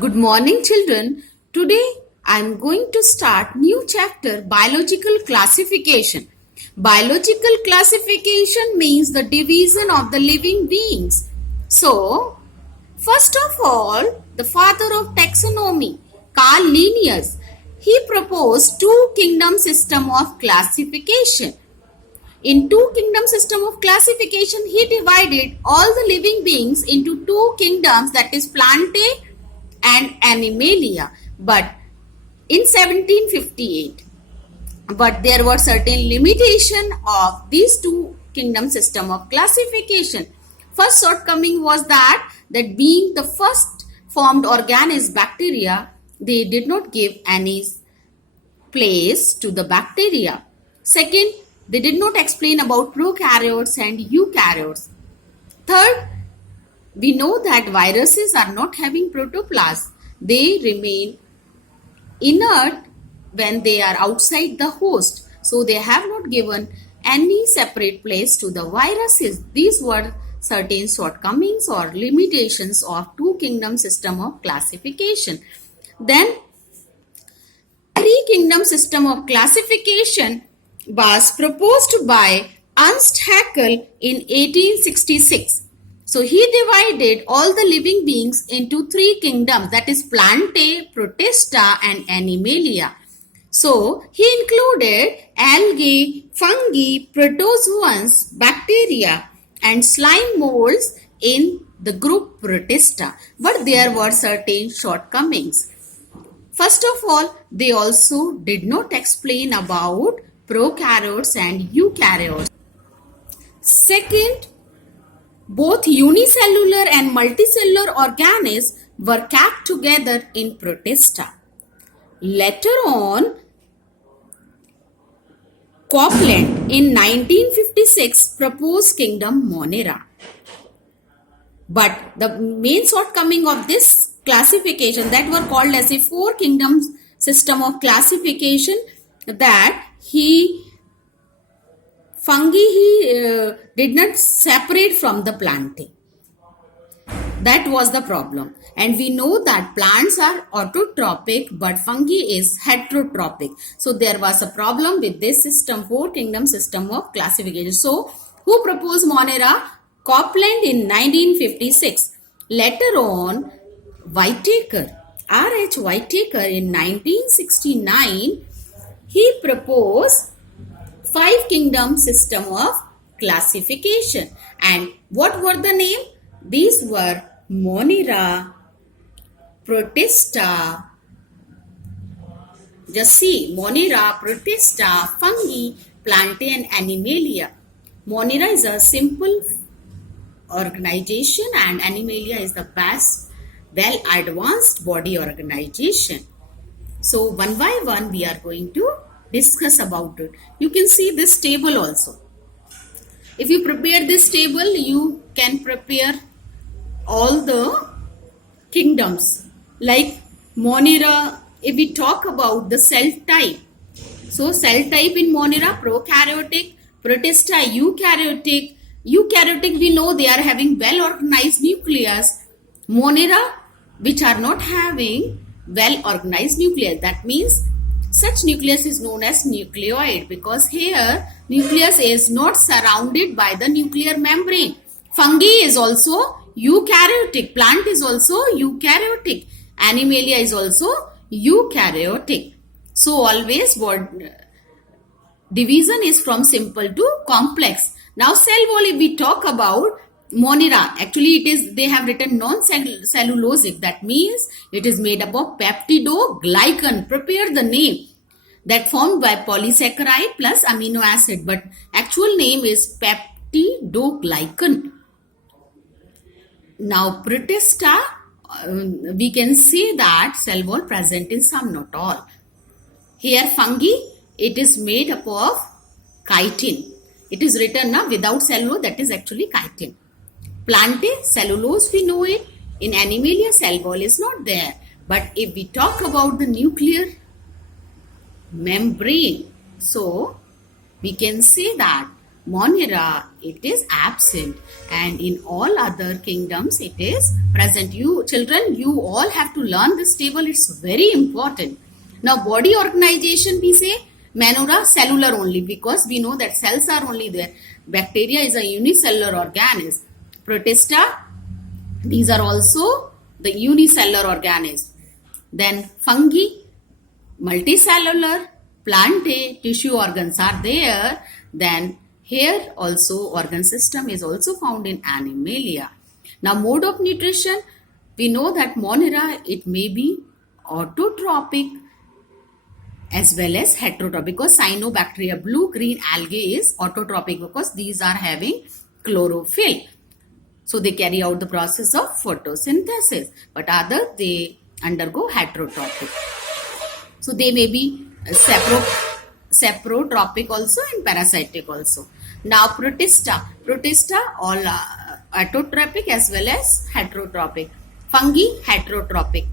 Good morning, children. Today I am going to start new chapter biological classification. Biological classification means the division of the living beings. So, first of all, the father of taxonomy, Carl Linnaeus, he proposed two kingdom system of classification. In two kingdom system of classification, he divided all the living beings into two kingdoms, that is Plantae and Animalia, but in 1758. But there were certain limitation of these two kingdom system of classification. First shortcoming was that being the first formed organism bacteria, they did not give any place to the bacteria. Second, they did not explain about prokaryotes and eukaryotes. Third, we know that viruses are not having protoplasm. They remain inert when they are outside the host. So they have not given any separate place to the viruses. These were certain shortcomings or limitations of two kingdom system of classification. Then three kingdom system of classification was proposed by Ernst Haeckel in 1866. So he divided all the living beings into three kingdoms, that is Plantae, Protista and Animalia. So he included algae, fungi, protozoans, bacteria and slime molds in the group Protista. But there were certain shortcomings. First of all, they also did not explain about prokaryotes and eukaryotes. Second, both unicellular and multicellular organisms were kept together in Protista. Later on, Copeland in 1956 proposed kingdom Monera. But the main shortcoming of this classification, that were called as a four kingdoms system of classification, that fungi did not separate from the Plantae. That was the problem. And we know that plants are autotrophic, but fungi is heterotrophic. So there was a problem with this system, four kingdom system of classification. So who proposed Monera? Copeland in 1956. Later on, Whittaker, R.H. Whittaker in 1969, he proposed five kingdom system of classification. And what were the name? These were Monera, Protista, just see, Monera, Protista, fungi, Plantae and Animalia. Monera is a simple organization and Animalia is the best, well advanced body organization. So one by one we are going to discuss about it. You can see this table also. If you prepare this table, you can prepare all the kingdoms. Like Monera, if we talk about the cell type. So cell type in Monera, prokaryotic, Protista, eukaryotic. Eukaryotic, we know they are having well organized nucleus. Monera, which are not having well organized nucleus. That means such nucleus is known as nucleoid, because here nucleus is not surrounded by the nuclear membrane. Fungi is also eukaryotic. Plant is also eukaryotic. Animalia is also eukaryotic. So always division is from simple to complex. Now cell wall, if we talk about Monera, actually they have written non-cellulosic. That means it is made up of peptidoglycan. Prepare the name. That formed by polysaccharide plus amino acid. But actual name is peptidoglycan. Now Protista, we can see that cell wall present in some, not all. Here fungi, it is made up of chitin. It is written now without cellulose, that is actually chitin. Plantae, cellulose, we know it. In Animalia, cell wall is not there. But if we talk about the nuclear membrane, so we can say that Monera, it is absent, and in all other kingdoms it is present. You children, you all have to learn this table. It's very important. Now body organization, we say Monera cellular only, because we know that cells are only there. Bacteria is a unicellular organism. Protista, these are also the unicellular organisms. Then fungi, multicellular. Plantae, tissue organs are there. Then here also organ system is also found in Animalia. Now mode of nutrition, we know that Monera, it may be autotrophic as well as heterotrophic, because cyanobacteria, blue green algae is autotrophic because these are having chlorophyll. So they carry out the process of photosynthesis, but other they undergo heterotrophic. So they may be saprotrophic also and parasitic also. Now Protista, all autotrophic as well as heterotrophic. Fungi, heterotrophic.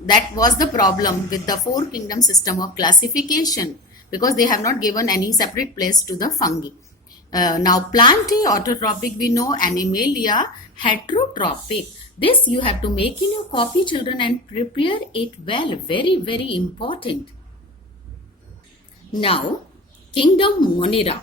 That was the problem with the four kingdom system of classification, because they have not given any separate place to the fungi. Now Plantae, autotrophic we know, Animalia, heterotrophic. This you have to make in your copy, children, and prepare it well. Very, very important. Now, kingdom Monera.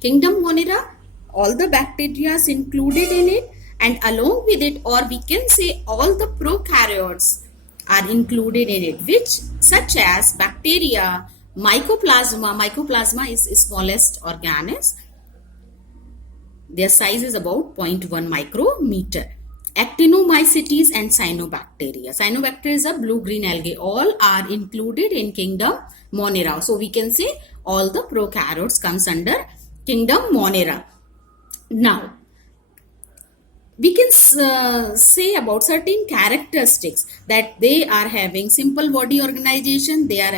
Kingdom Monera, all the bacteria is included in it, and along with it, or we can say all the prokaryotes are included in it, which such as bacteria, mycoplasma is smallest organism. Their size is about 0.1 micrometer. Actinomycetes and cyanobacteria. Cyanobacteria is a blue-green algae. All are included in kingdom Monera. So we can say all the prokaryotes comes under kingdom Monera. Now, we can say about certain characteristics, that they are having simple body organization, they are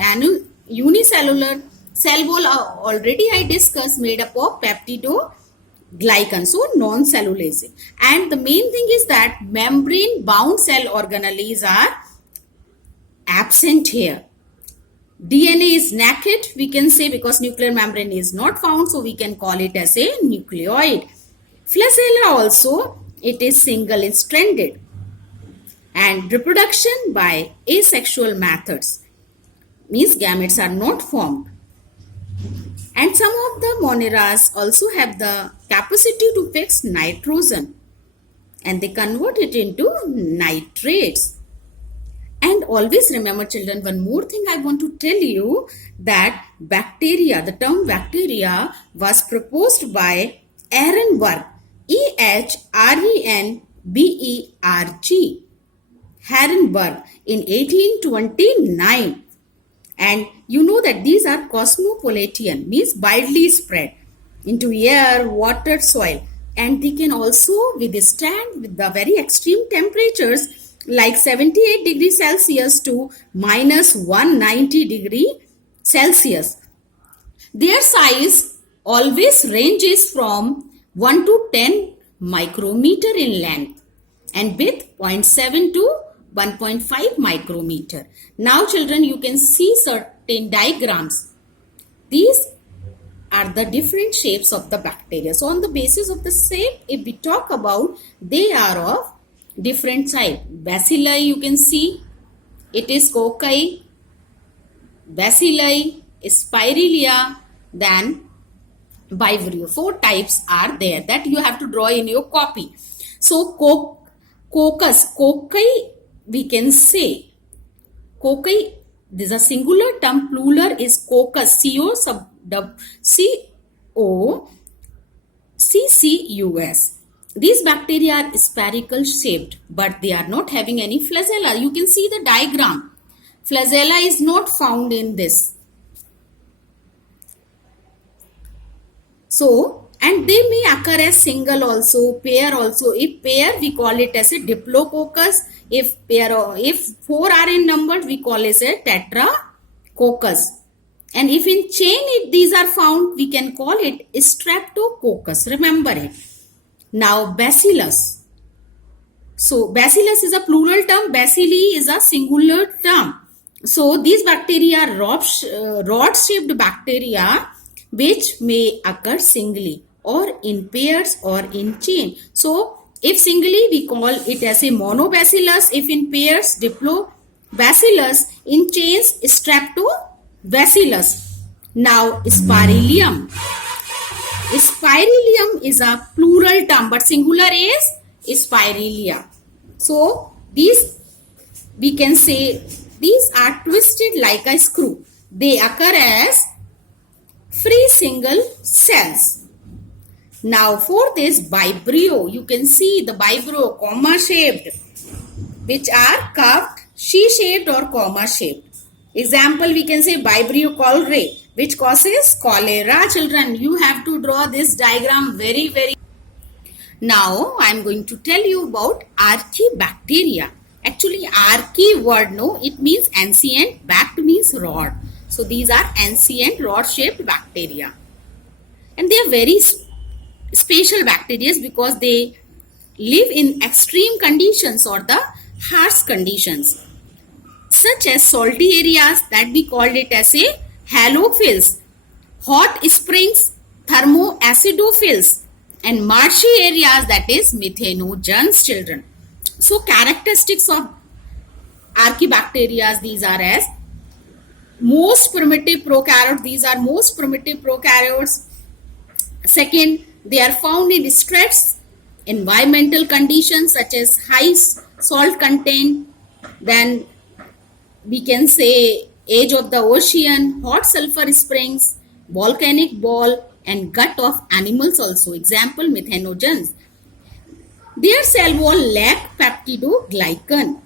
unicellular, cell wall already I discussed, made up of peptidoglycan, so non-cellulosic. And the main thing is that membrane bound cell organelles are absent here. DNA is naked, we can say, because nuclear membrane is not found, so we can call it as a nucleoid. Flagella also, it is single stranded. And reproduction by asexual methods, means gametes are not formed. And some of the Moneras also have the capacity to fix nitrogen, and they convert it into nitrates. And always remember, children, one more thing I want to tell you, that bacteria, the term bacteria was proposed by Ehrenberg, Ehrenberg, Ehrenberg in 1829. And you know that these are cosmopolitan, means widely spread into air, water, soil, and they can also withstand with the very extreme temperatures like 78 degrees Celsius to minus 190 degree Celsius. Their size always ranges from 1 to 10 micrometer in length and width 0.7 to 1.5 micrometer. Now children, you can see certain diagrams. These are the different shapes of the bacteria. So on the basis of the shape, if we talk about, they are of different type. Bacilli, you can see, it is cocci, bacilli, spiralia, then vibrio. 4 types are there that you have to draw in your copy. So coccus, cocci, we can say, cocci, this is a singular term, plural is coccus, C-O-C-C-U-S. These bacteria are spherical shaped, but they are not having any flagella. You can see the diagram. Flagella is not found in this. So, and they may occur as single also, pair also. If pair, we call it as a diplococcus. If 4 are in number, we call it a tetracoccus. And if in chain these are found, we can call it streptococcus. Remember it. Now bacillus. So bacillus is a plural term. Bacilli is a singular term. So these bacteria are rod-shaped bacteria which may occur singly or in pairs or in chain. So, if singly we call it as a monobacillus, if in pairs diplobacillus, in chains streptobacillus. Now, Spirillum. Spirillum is a plural term, but singular is Spirilia. So, these we can say these are twisted like a screw. They occur as free single cells. Now, fourth is vibrio. You can see the vibrio comma shaped, which are curved, she-shaped or comma shaped. Example, we can say vibrio cholerae, which causes cholera. Children, you have to draw this diagram very. Now, I am going to tell you about archibacteria. Actually, archi word, no, it means ancient, bact means rod. So, these are ancient rod-shaped bacteria. And they are very special bacteria because they live in extreme conditions or the harsh conditions, such as salty areas that we called it as a halophils, hot springs, thermoacidophils, and marshy areas that is methanogens, children. So characteristics of archibacteria, these are as most primitive prokaryotes. These are most primitive prokaryotes. Second, they are found in stress, environmental conditions such as high salt content, then we can say edge of the ocean, hot sulfur springs, volcanic ball, and gut of animals also. Example, methanogens. Their cell wall lack peptidoglycan.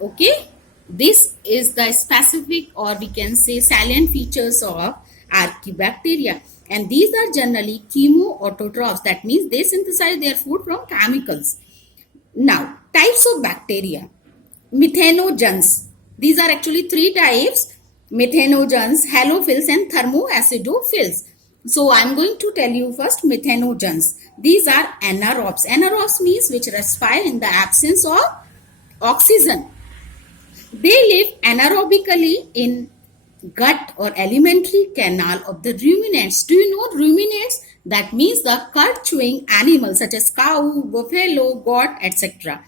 Okay, this is the specific or we can say salient features of archibacteria, and these are generally chemoautotrophs. That means they synthesize their food from chemicals. Now, types of bacteria. Methanogens. These are actually three types: methanogens, halophils, and thermoacidophils. So, I am going to tell you first methanogens. These are anaerobes. Anaerobes means which respire in the absence of oxygen. They live anaerobically in gut or alimentary canal of the ruminants. Do you know ruminants? That means the cud chewing animals such as cow, buffalo, goat, etc.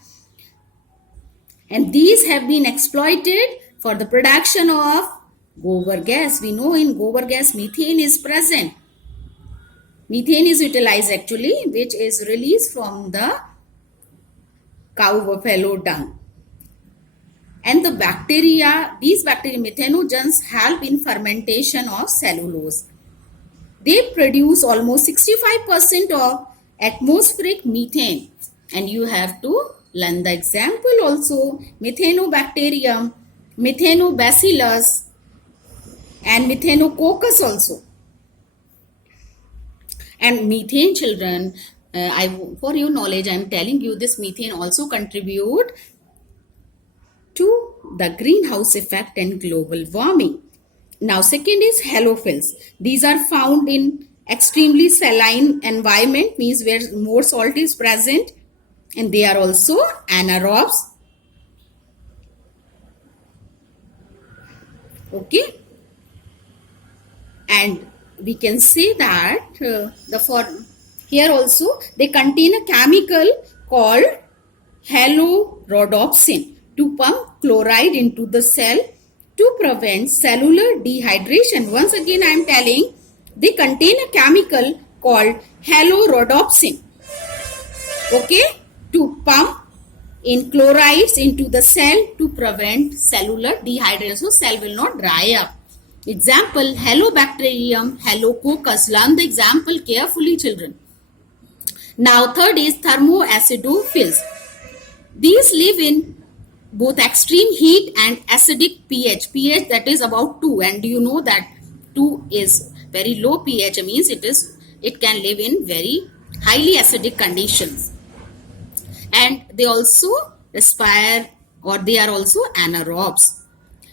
And these have been exploited for the production of gobar gas. We know in gobar gas methane is present. Methane is utilized actually, which is released from the cow buffalo dung. And the bacteria, these bacteria methanogens help in fermentation of cellulose. They produce almost 65% of atmospheric methane. And you have to learn the example also. Methanobacterium, methanobacillus, and methanococcus also. And methane, children, for your knowledge, I am telling you this methane also contribute to the greenhouse effect and global warming. Now, second is halophils. These are found in extremely saline environment, means where more salt is present, and they are also anaerobes. Okay, and we can say that here also they contain a chemical called halorhodopsin to pump chloride into the cell to prevent cellular dehydration. Once again, I am telling, they contain a chemical called halorhodopsin. Okay, to pump in chlorides into the cell to prevent cellular dehydration, so cell will not dry up. Example, Halobacterium, Halococcus. Learn the example carefully, children. Now, third is thermoacidophils. These live in both extreme heat and acidic pH. pH that is about 2, and you know that 2 is very low pH, means it can live in very highly acidic conditions. And they also respire, or they are also anaerobes.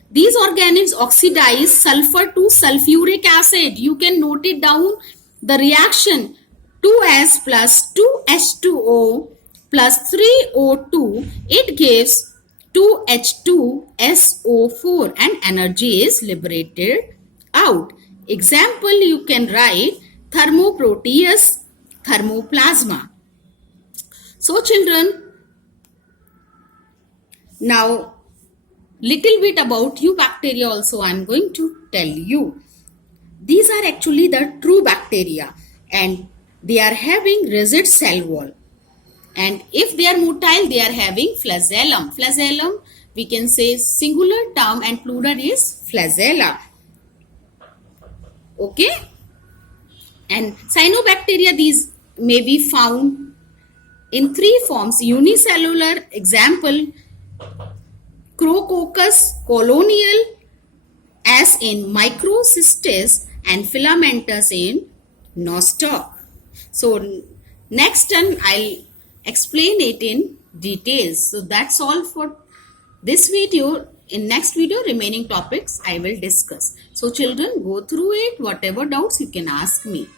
These organisms oxidize sulfur to sulfuric acid. You can note it down. The reaction 2S plus 2H2O plus 3O2, it gives 2H2SO4 and energy is liberated out. Example, you can write thermoproteus, thermoplasma. So children, now little bit about eubacteria also I am going to tell you. These are actually the true bacteria and they are having rigid cell wall. And if they are motile, they are having flagellum. Flagellum, we can say singular term and plural is flagella. Okay? And cyanobacteria, these may be found in three forms. Unicellular, example, Crococcus colonial, as in Microcystis, and filamentous in nostoc. So next time I'll explain it in details. So that's all for this video. In next video, remaining topics I will discuss. So children, go through it. Whatever doubts you can ask me.